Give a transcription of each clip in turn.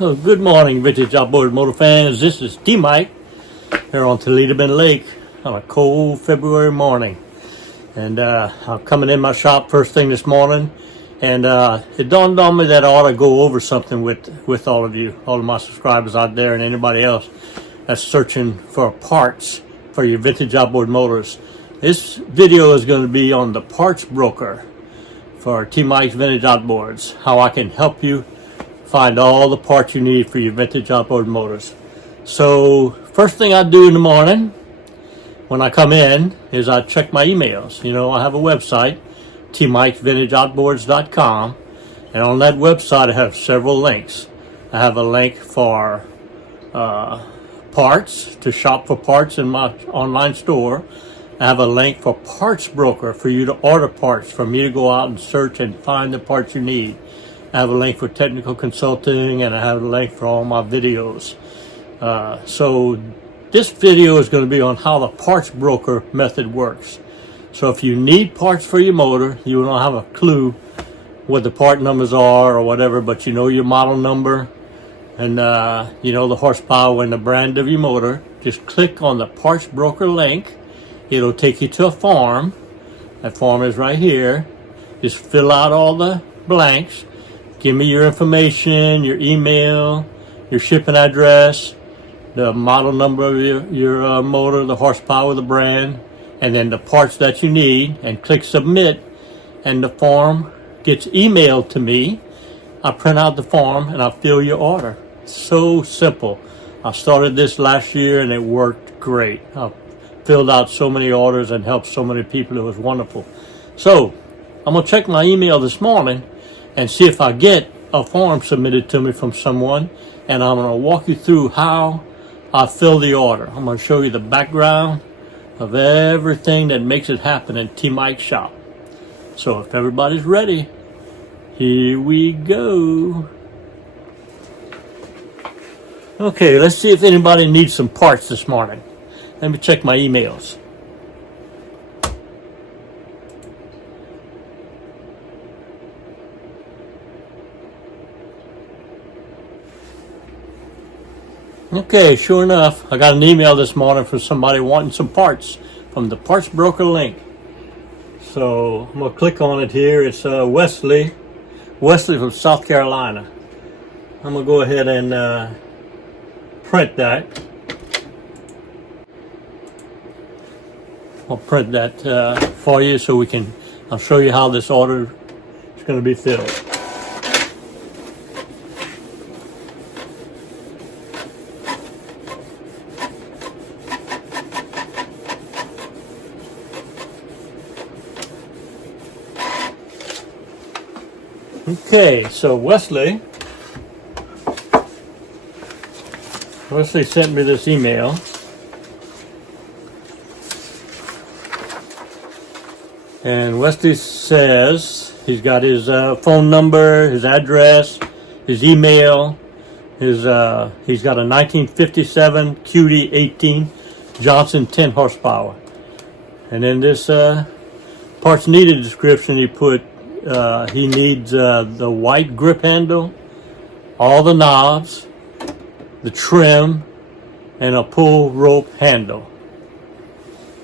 Oh, good morning, vintage outboard motor fans. This is T-Mike here on Toledo Bend Lake on a cold February morning. And I'm coming in my shop first thing this morning, and it dawned on me that I ought to go over something with all of you, all of my subscribers out there and anybody else that's searching for parts for your vintage outboard motors. This video is going to be on the parts broker for T-Mike's Vintage Outboards, how I can help you find all the parts you need for your vintage outboard motors. So first thing I do in the morning when I come in is I check my emails. You know, I have a website, tmikesvintageoutboards.com, and on that website I have several links. I have a link for parts, to shop for parts in my online store. I have a link for parts broker for you to order parts, for me to go out and search and find the parts you need. I have a link for technical consulting, and I have a link for all my videos. So this video is going to be on how the parts broker method works. So if you need parts for your motor, you don't have a clue what the part numbers are or whatever, but you know your model number and you know the horsepower and the brand of your motor, just click on the parts broker link. It'll take you to a form. That form is right here. Just fill out all the blanks. Give me your information, your email, your shipping address, the model number of your motor, the horsepower, the brand, and then the parts that you need, and click submit, and the form gets emailed to me. I print out the form and I fill your order. So simple. I started this last year and it worked great. I filled out so many orders and helped so many people. It was wonderful. So I'm going to check my email this morning and see if I get a form submitted to me from someone, and I'm going to walk you through how I fill the order. I'm going to show you the background of everything that makes it happen in T-Mike's shop. So if everybody's ready, here we go. Okay, let's see if anybody needs some parts this morning. Let me check my emails. Okay, sure enough, I got an email this morning from somebody wanting some parts from the parts broker link. So I'm going to click on it here. It's Wesley from South Carolina. I'm going to go ahead and print that. I'll print that for you so I'll show you how this order is going to be filled. Okay, so Wesley sent me this email. And Wesley says he's got his phone number, his address, his email, he's got a 1957 QD 18 Johnson 10 horsepower. And in this parts needed description, he put he needs the white grip handle, all the knobs, the trim, and a pull rope handle.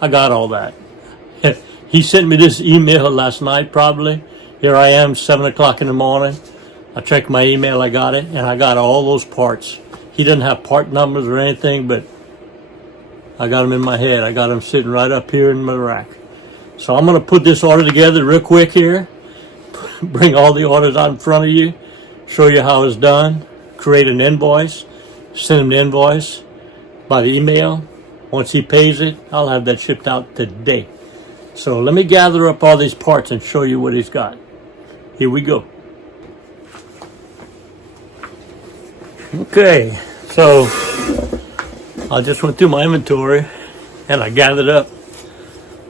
I got all that. He sent me this email last night probably. Here I am, 7 o'clock in the morning. I checked my email, I got it, and I got all those parts. He didn't have part numbers or anything, but I got them in my head. I got them sitting right up here in my rack. So I'm going to put this order together real quick here. Bring all the orders out in front of you, show you how it's done, create an invoice, send him the invoice by the email. Once he pays it, I'll have that shipped out today. So let me gather up all these parts and show you what he's got. Here we go. Okay, so I just went through my inventory and I gathered up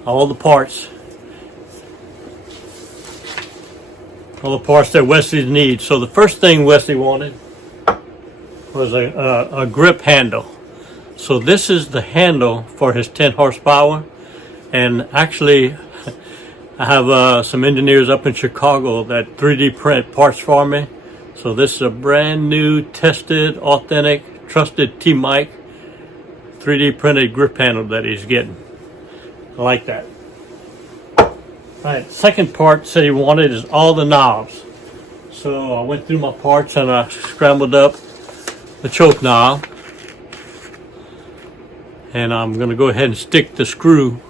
all the parts. All the parts that Wesley needs. So the first thing Wesley wanted was a grip handle. So this is the handle for his 10 horsepower. And actually, I have some engineers up in Chicago that 3D print parts for me So this is a brand new, tested, authentic, trusted T-Mike 3D printed grip handle that he's getting. I like that. All right, second part said he wanted is all the knobs. So I went through my parts and I scrambled up the choke knob. And I'm going to go ahead and stick the screw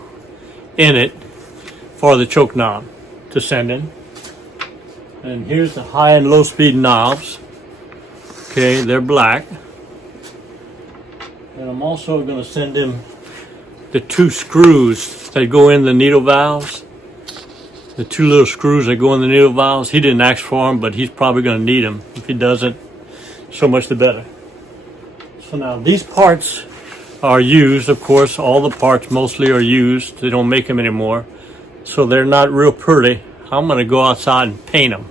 in it for the choke knob to send in. And here's the high and low speed knobs. Okay, they're black. And I'm also going to send him the 2 screws that go in the needle valves. The 2 little screws that go in the needle valves. He didn't ask for them, but he's probably going to need them. If he doesn't, so much the better. So now these parts are used, of course. All the parts mostly are used. They don't make them anymore. So they're not real pretty. I'm going to go outside and paint them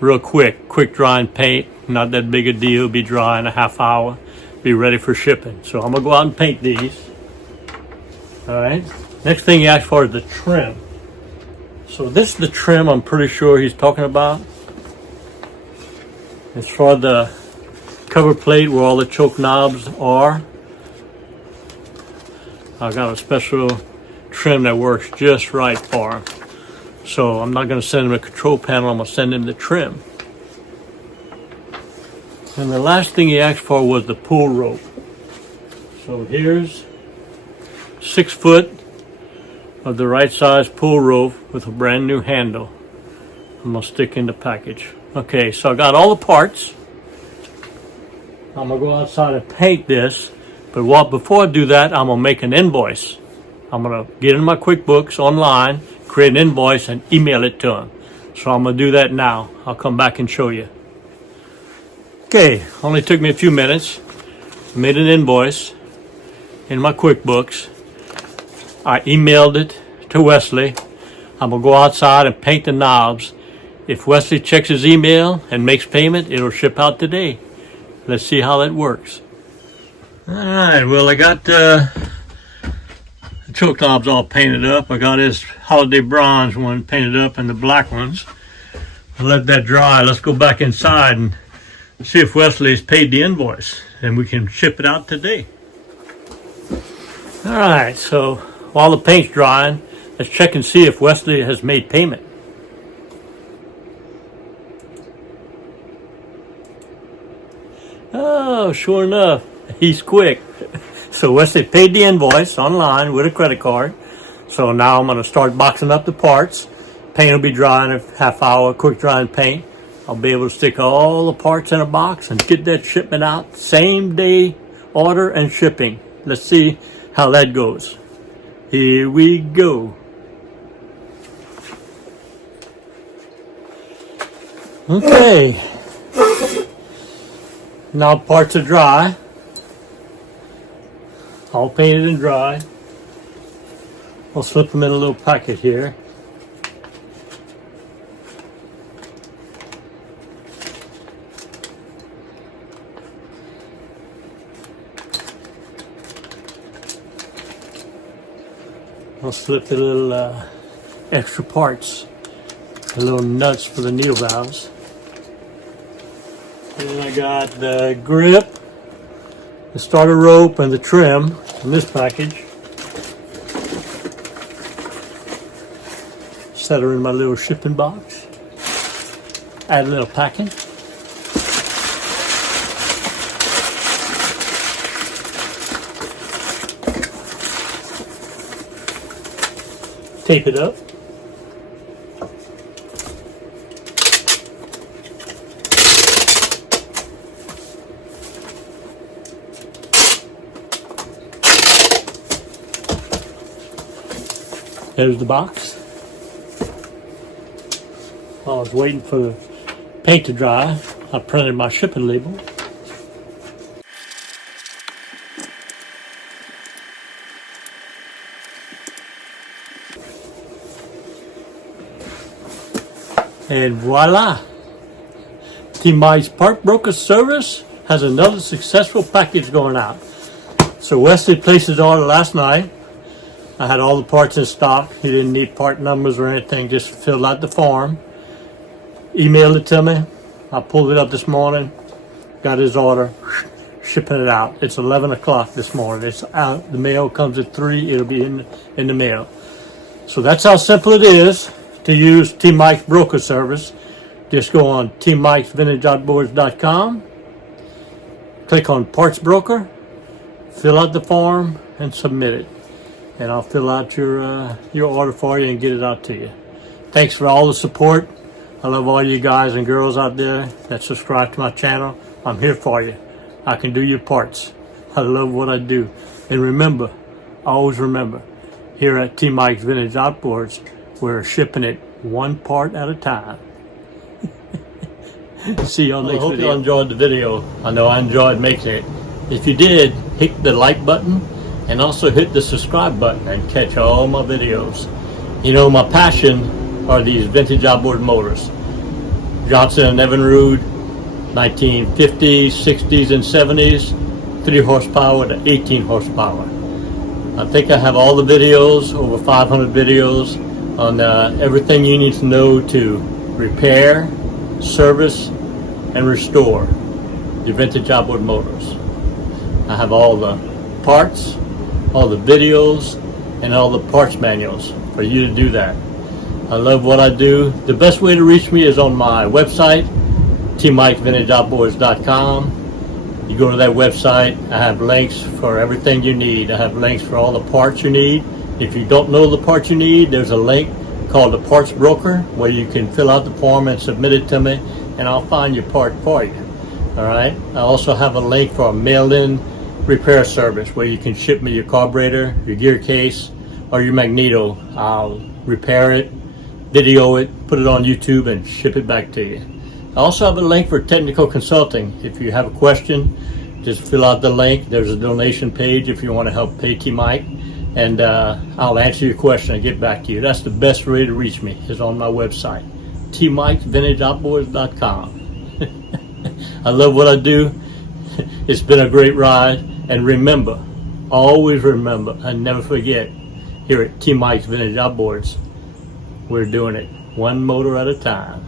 real quick. Quick drying paint. Not that big a deal. Be dry in a half hour. Be ready for shipping. So I'm going to go out and paint these. All right. Next thing he asked for is the trim. So this is the trim I'm pretty sure he's talking about. It's for the cover plate where all the choke knobs are. I got a special trim that works just right for him. So I'm not going to send him a control panel, I'm going to send him the trim. And the last thing he asked for was the pull rope. So here's 6 foot of the right size pull rope with a brand new handle. I'm going to stick in the package. Okay, so I got all the parts. I'm going to go outside and paint this. But before I do that, I'm going to make an invoice. I'm going to get in my QuickBooks online, create an invoice, and email it to him. So I'm going to do that now. I'll come back and show you. Okay, only took me a few minutes. I made an invoice in my QuickBooks. I emailed it to Wesley. I'm going to go outside and paint the knobs. If Wesley checks his email and makes payment, it'll ship out today. Let's see how that works. All right, well, I got the choke knobs all painted up. I got his holiday bronze one painted up and the black ones. I'll let that dry. Let's go back inside and see if Wesley's paid the invoice and we can ship it out today. All right, so while the paint's drying, let's check and see if Wesley has made payment. Oh, sure enough, he's quick. So Wesley paid the invoice online with a credit card. So now I'm going to start boxing up the parts. Paint will be dry in a half hour, quick drying paint. I'll be able to stick all the parts in a box and get that shipment out. Same day order and shipping. Let's see how that goes. Here we go. Okay. Now parts are dry. All painted and dry. I'll slip them in a little packet here. I'll slip the little extra parts, the little nuts for the needle valves. And I got the grip, the starter rope, and the trim in this package. Set her in my little shipping box. Add a little packing. Tape it up. There's the box. While I was waiting for the paint to dry, I printed my shipping label. And voila! T-Mike's Part Broker Service has another successful package going out. So Wesley placed his order last night. I had all the parts in stock. He didn't need part numbers or anything, just filled out the form. Emailed it to me. I pulled it up this morning, got his order, shipping it out. It's 11 o'clock this morning. It's out. The mail comes at 3. It'll be in the mail. So that's how simple it is to use T. Mike's broker service. Just go on tmikesvintageoutboards.com, click on Parts Broker, fill out the form, and submit it. And I'll fill out your order for you and get it out to you. Thanks for all the support. I love all you guys and girls out there that subscribe to my channel. I'm here for you. I can do your parts. I love what I do. And remember, always remember, here at T. Mike's Vintage Outboards, we're shipping it one part at a time. See you on the next video. I hope you enjoyed the video. I know I enjoyed making it. If you did, hit the like button and also hit the subscribe button and catch all my videos. You know, my passion are these vintage outboard motors. Johnson and Evinrude, 1950s, 60s, and 70s, 3 horsepower to 18 horsepower. I think I have all the videos, over 500 videos, on everything you need to know to repair, service, and restore your vintage outboard motors. I have all the parts, all the videos, and all the parts manuals for you to do that. I love what I do. The best way to reach me is on my website, tmikesvintageoutboards.com. You go to that website, I have links for everything you need. I have links for all the parts you need. If you don't know the parts you need, there's a link called the Parts Broker where you can fill out the form and submit it to me, and I'll find your part for you. All right. I also have a link for a mail-in repair service where you can ship me your carburetor, your gear case, or your magneto. I'll repair it, video it, put it on YouTube, and ship it back to you. I also have a link for technical consulting. If you have a question, just fill out the link. There's a donation page if you want to help pay T. Mike, and I'll answer your question and get back to you. That's the best way to reach me, is on my website, tmikesvintageoutboards.com. I love what I do. It's been a great ride. And remember, always remember, and never forget, here at T. Mike's Vintage Outboards, we're doing it one motor at a time.